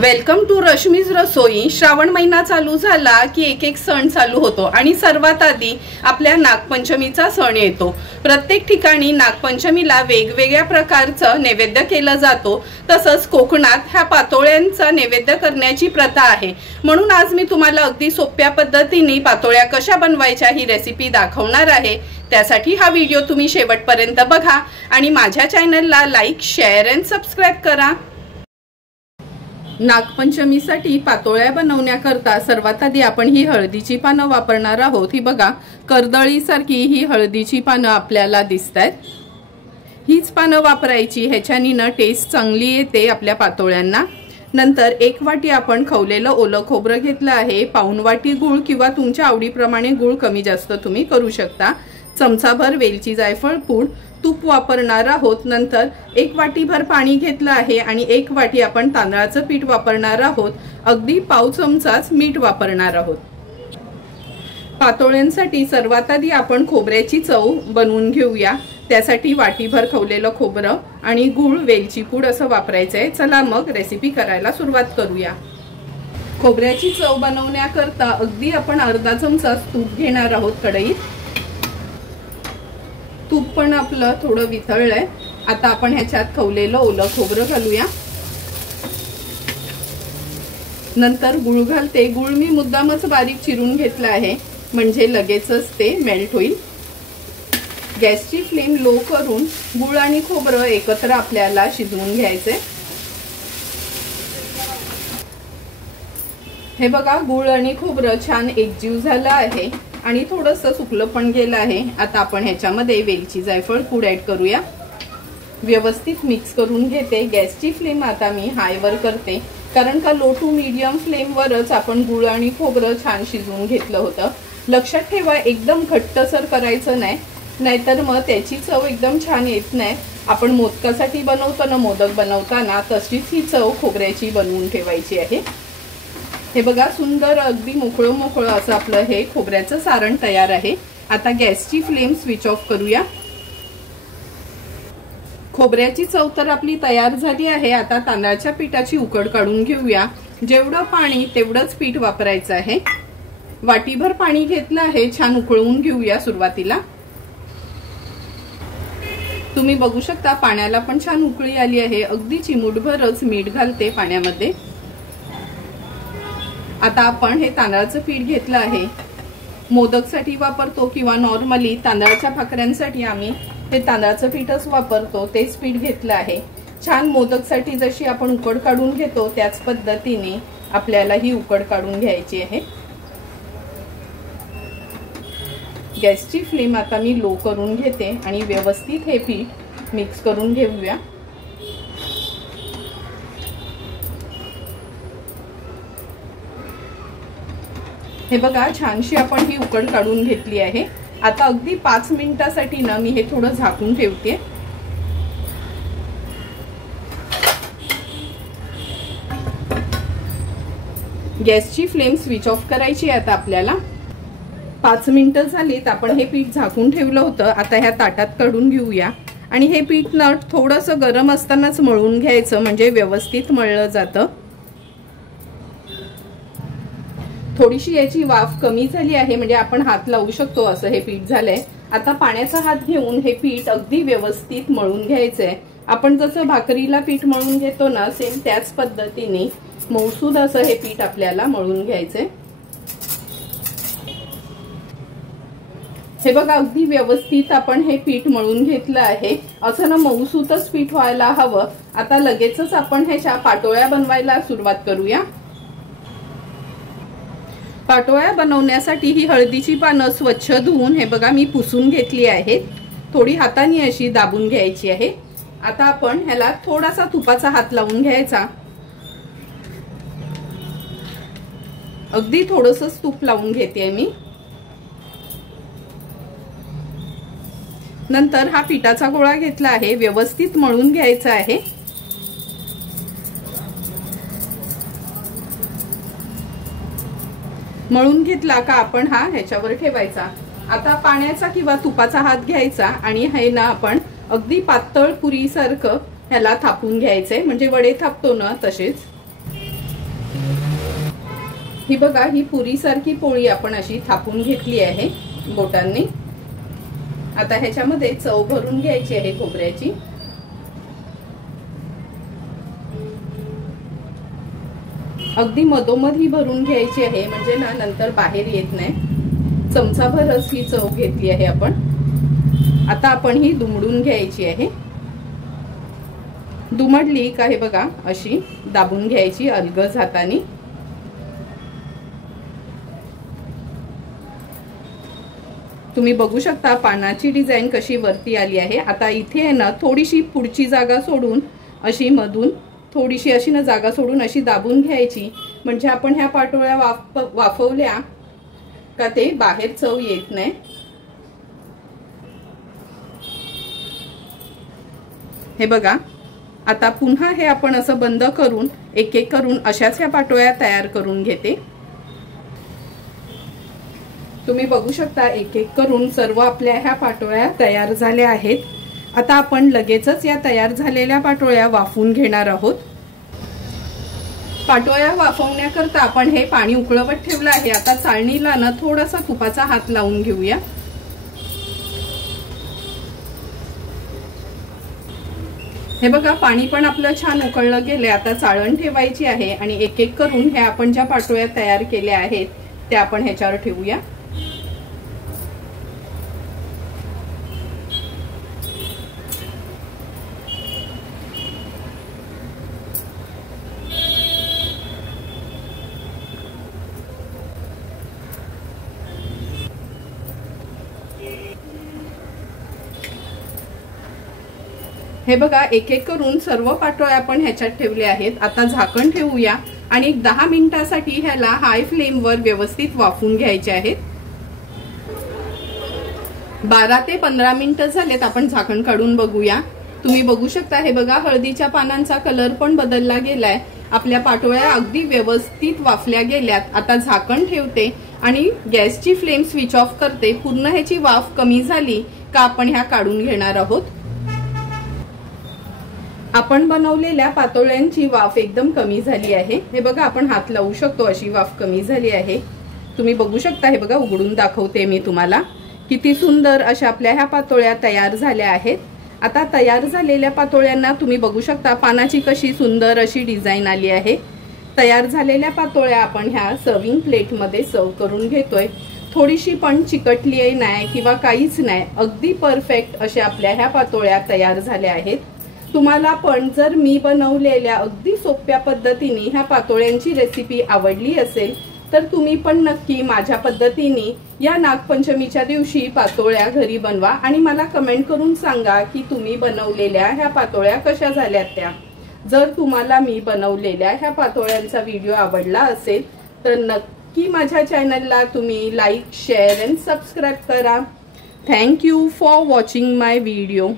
Welcome to Rashmi's रसोई। श्रावण महिना चालू झाला की एक एक सण चालू होतो आणि सर्वात आधी आपल्या नागपंचमीचा सण येतो। प्रत्येक ठिकाणी नागपंचमीला वेगवेगळ्या प्रकारचं नैवेद्य केलं जातो। तसंच कोकणात ह्या पातोळ्यांचा नैवेद्य करण्याची प्रथा आहे। म्हणून आज मी तुम्हाला अगदी सोप्या पद्धतीने पातोळ्या कशा बनवायच्या ही रेसिपी दाखवणार आहे। त्यासाठी हा व्हिडिओ तुम्ही शेवटपर्यंत बघा आणि माझ्या चॅनलला लाईक, शेअर अँड सबस्क्राइब करा। नागपंचमीसाठी पातोळ्या बनवण्याकरता सर्वात आधी आपण ही हळदीची पानं वापरणार आहोत। ही बघा, कर्दळीसारखी ही हळदीची पानं आपल्याला दिसतात। हीच पानं वापरायची, ह्याच्यानी ना टेस्ट चांगली येते आपल्या पातोळ्यांना। नंतर एक वाटी आपण खवलेलं ओलं खोबरं घेतलं आहे। पाऊण वाटी गूळ किंवा तुमच्या आवडीप्रमाणे गूळ कमी जास्त तुम्ही करू शकता। चमचाभर वेलची जायफळ पूड, तूप वापरणार आहोत। नंतर एक वाटीभर पाणी घेतलं आहे आणि एक वाटी आपण तांदळाचं पीठ वापरणार आहोत। अगदी पाव चमचाच मीठ वापरणार आहोत। पातोळ्यांसाठी सर्वात आधी आपण खोबऱ्याची चव बनवून घेऊया। त्यासाठी वाटीभर खवलेलं खोबरं आणि गूळ, वेलची पूड असं वापरायचं आहे। चला मग रेसिपी करायला सुरुवात करूया। खोबऱ्याची चव बनवण्याकरता अगदी आपण अर्धा चमचा तूप घेणार आहोत कढईत। तूप पण आपलं थोडं वितळलंय। आता आपण ह्याच्यात खवलेलं ओलं खोबरं घालूया। नंतर गूळ घालते। गूळ मी मुद्दामच बारीक चिरून घेतला आहे, म्हणजे लगेचच ते मेल्ट होईल। गॅसची फ्लेम लो करून गूळ आणि खोबरं एकत्र आपल्याला शिजवून घ्यायचे। हे बघा, गूळ आणि खोबरं छान एकजीव झालं आहे आणि थोडंसं सुकलं पण गेलं आहे। आता आपण ह्याच्यामध्ये वेलची जायफळ पूड ऍड करूया। व्यवस्थित मिक्स करून घेते। गॅसची फ्लेम आता मी हायवर करते, कारण का लो टू मीडियम फ्लेमवरच आपण गूळ आणि खोबरं छान शिजवून घेतलं होतं। लक्षात ठेवा, एकदम घट्टसर करायचं नाही, नाहीतर मग त्याची चव एकदम छान येत नाही। आपण मोदकासाठी बनवतो ना, मोदक बनवताना तशीच ही चव खोबऱ्याची बनवून ठेवायची आहे। हे बघा, सुंदर अगदी मोकळं मोकळं असं आपलं हे खोबऱ्याचं सारण तयार आहे। आता गॅसची फ्लेम स्विच ऑफ करूया। खोबऱ्याची चव तर आपली तयार झाली आहे। आता तांदळाच्या पिठाची उकड काढून घेऊया। जेवढं पाणी तेवढंच पीठ वापरायचं आहे। वाटीभर पाणी घेतलं आहे, छान उकळवून घेऊया सुरुवातीला। तुम्ही बघू शकता पाण्याला पण छान उकळी आली आहे। अगदी चिमूटभरच मीठ घालते पाण्यामध्ये। आता आपण हे तांदळाचं पीठ घेतलं आहे। मोदकसाठी वापरतो किंवा नॉर्मली तांदळाच्या भाकऱ्यांसाठी आम्ही हे तांदळाचं पीठच वापरतो, तेच पीठ घेतलं आहे। छान मोदकसाठी जशी आपण उकड काढून घेतो त्याच पद्धतीने आपल्याला ही उकड काढून घ्यायची आहे। गॅसची फ्लेम आता मी लो करून घेते आणि व्यवस्थित हे पीठ मिक्स करून घेऊया। हे बघा, छानशी आपण ही उकड काढून घेतली आहे। आता अगदी 5 मिनिटासाठी ना मी हे थोडं झाकून ठेवते। गॅसची फ्लेम स्विच ऑफ करायची आता आपल्याला। 5 मिनिटं झालीत, आपण हे पीठ झाकून ठेवलं होतं। आता ह्या ताटात काढून घेऊया आणि हे पीठ ना थोडंसं गरम असतानाच मळून घ्यायचं, म्हणजे व्यवस्थित मळलं जातं। थोडीशी याची वाफ कमी झाली आहे, म्हणजे आपण हात लावू शकतो असं हे पीठ झालंय। आता पाण्याचा हात घेऊन हे पीठ अगदी व्यवस्थित मळून घ्यायचंय। आपण जसं भाकरीला पीठ मळून घेतो ना, सेम त्याच पद्धतीने मऊसूद असं हे पीठ आपल्याला मळून घ्यायचंय। हे बघा, अगदी व्यवस्थित आपण हे पीठ मळून घेतलं आहे। असं ना मऊसूतच पीठ व्हायला हवं। आता लगेचच आपण ह्याच्या पातोळ्या बनवायला सुरुवात करूया। पातोळ्या बनवण्यासाठी ही हळदीची पानं स्वच्छ धुवून हे बघा मी पुसून घेतली आहेत। थोडी हाताने अशी दाबून घ्यायची आहे। आता आपण ह्याला थोडासा तुपाचा हात लावून घ्यायचा। अगदी थोडंसंच तूप लावून घेते मी। नंतर हा पिठाचा गोळा घेतला आहे, व्यवस्थित मळून घ्यायचा आहे। मळून घेतला का आपण हा ह्याच्यावर ठेवायचा। आता पाण्याचा किंवा तुपाचा हात घ्यायचा आणि हे ना आपण अगदी पातळ पुरीसारखं ह्याला थापून घ्यायचंय, म्हणजे वडे थापतो ना तसेच। ही बघा, ही पुरी सारखी पोळी आपण अशी थापून घेतली आहे बोटांनी। आता ह्याच्यामध्ये चव भरून घ्यायची आहे खोबऱ्याची। अगदी मधोमध ही भरून घ्यायची आहे, म्हणजे ना नंतर बाहेर येत नाही। चमचाभरच ही चव घेतली आहे आपण। आता आपण ही दुमडून घ्यायची आहे। दुमडली का हे बघा अशी दाबून घ्यायची अलगद हाताने। तुम्ही बघू शकता पानाची डिझाइन कशी वरती आली आहे। आता इथे आहे ना थोडीशी पुढची जागा सोडून अशी मधून थोडीशी अशी ना जागा सोडून अशी दाबून घ्यायची, म्हणजे आपण ह्या पाटोळ्या वाफवल्या का ते बाहेर चव येत नाही। हे बघा, आता पुन्हा हे आपण असं बंद करून एक एक करून अशाच ह्या पाटोळ्या तयार करून घेते। तुम्ही बघू शकता एक एक करून सर्व आपल्या ह्या पाटोळ्या तयार झाल्या आहेत। आता आपण लगेचच या तयार झालेल्या पाटोळ्या वाफवून घेणार आहोत। पाटोळ्या वाफवण्याकरता आपण हे पाणी उकळवत ठेवलं आहे। आता चाळणीला ना थोडासा तुपाचा हात लावून घेऊया। हे बघा, पाणी पण आपलं छान उकळलं गेले। आता चाळण ठेवायची आहे आणि एक एक करून हे आपण ज्या पाटोळ्या तयार केल्या आहेत त्या आपण ह्याच्यावर ठेवूया। हे बघा, एक एक करून सर्व पाटोळ्या आपण ह्याच्यात ठेवले आहेत। आता झाकण ठेवूया आणि एक 10 मिनिटांसाठी ह्याला हाय फ्लेम वर व्यवस्थित वाफवून घ्यायचे आहेत। 12 ते 15 मिनिटं झालेत। आपण झाकण काढून बघूया। तुम्ही बघू शकता हे बघा, हळदीच्या पानांचा कलर पण बदलला गेलाय। आपल्या पाटोळ्या अगदी व्यवस्थित वाफल्या गेल्यात। आता झाकण ठेवते आणि गॅसची फ्लेम स्विच ऑफ करते। पूर्ण ह्याची वाफ कमी झाली का आपण ह्या काढून घेणार आहोत। आपण बनवलेल्या पातोळ्यांची वाफ एकदम कमी झाली आहे। हे बघा, आपण हात लावू शकतो अशी वाफ कमी झाली आहे। तुम्ही बघू शकता हे बघा, उघडून दाखवते मी तुम्हाला। किती सुंदर अशा आपल्या ह्या पातोळ्या तयार झाल्या आहेत। आता तयार झालेल्या पातोळ्यांना तुम्ही बघू शकता पानाची कशी सुंदर अशी डिझाइन आली आहे। तयार झालेल्या पातोळ्या आपण ह्या सर्विंग प्लेट मध्ये सर्व करून घेतोय। थोडीशी पण चिकटली नाही किंवा काहीच नाही, अगदी परफेक्ट अशा आपल्या ह्या पातोळ्या तयार झाल्या आहेत। तुम्हाला पण जर मी बनवलेल्या अगदी सोप्या पद्धतीने ह्या पातोळ्यांची रेसिपी आवडली असेल तर तुम्ही पण नक्की माझ्या पद्धतीने या नागपंचमीच्या दिवशी पातोळ्या घरी बनवा आणि मला कमेंट करून सांगा की तुम्ही बनवलेल्या ह्या पातोळ्या कशा झाल्यात त्या। जर तुम्हाला मी बनवलेल्या ह्या पातोळ्यांचा व्हिडिओ आवडला असेल तर नक्की माझ्या चॅनलला तुम्ही लाईक, शेअर अँड सबस्क्राईब करा। Thank you for watching my video.